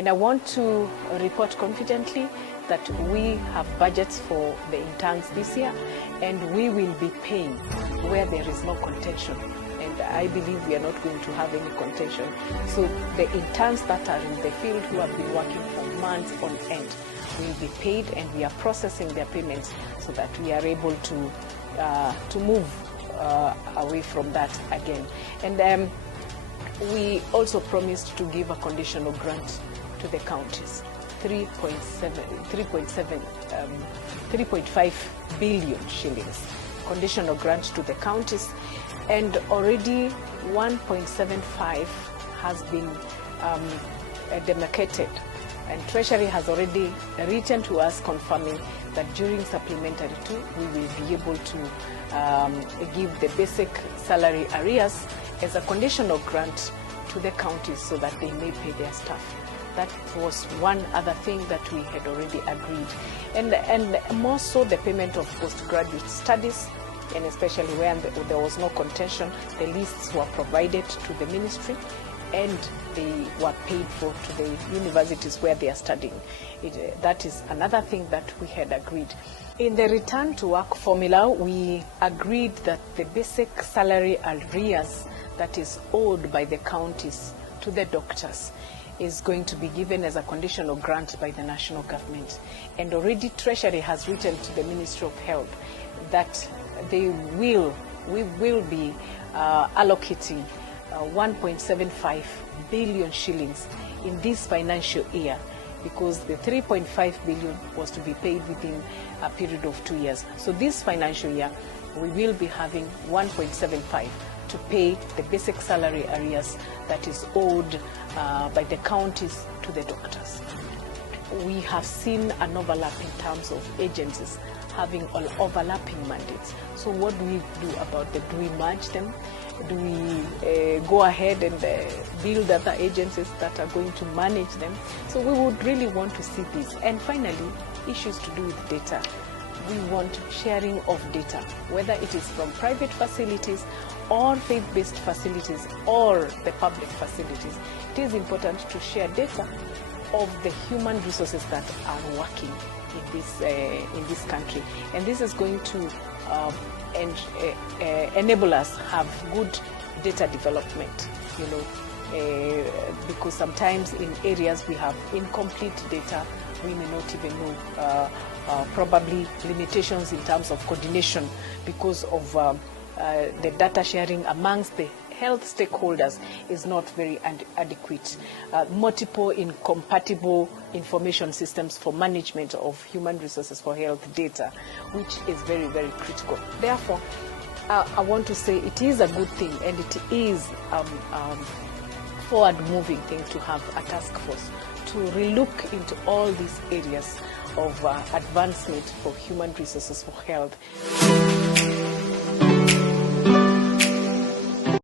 And I want to report confidently that we have budgets for the interns this year, and we will be paying where there is no contention. And I believe we are not going to have any contention. So the interns that are in the field who have been working for months on end will be paid, and we are processing their payments so that we are able to move away from that again. And we also promised to give a conditional grant to the counties, 3.5 billion shillings, conditional grant to the counties, and already 1.75 has been demarcated, and Treasury has already written to us confirming that during Supplementary 2 we will be able to give the basic salary arrears as a conditional grant to the counties so that they may pay their staff. That was one other thing that we had already agreed. And more so the payment of postgraduate studies, and especially where there was no contention, the lists were provided to the ministry and they were paid for to the universities where they are studying. That is another thing that we had agreed. In the return to work formula, we agreed that the basic salary arrears that is owed by the counties to the doctors is going to be given as a conditional grant by the national government. And already Treasury has written to the Ministry of Health that we will be allocating 1.75 billion shillings in this financial year, because the 3.5 billion was to be paid within a period of 2 years. So this financial year, we will be having 1.75 to pay the basic salary arrears that is owed by the counties to the doctors. We have seen an overlap in terms of agencies having overlapping mandates. So what do we do about them? Do we merge them? Do we go ahead and build other agencies that are going to manage them? So we would really want to see this. And finally, issues to do with data. We want sharing of data, whether it is from private facilities or faith-based facilities or the public facilities. It is important to share data of the human resources that are working in this country, and this is going to enable us have good data development. Because sometimes in areas we have incomplete data, we may not even know probably limitations in terms of coordination because of the data sharing amongst the health stakeholders is not very adequate. Multiple incompatible information systems for management of human resources for health data, which is very, very critical. Therefore, I want to say it is a good thing, and it is forward-moving thing to have a task force to relook into all these areas of advancement for human resources for health.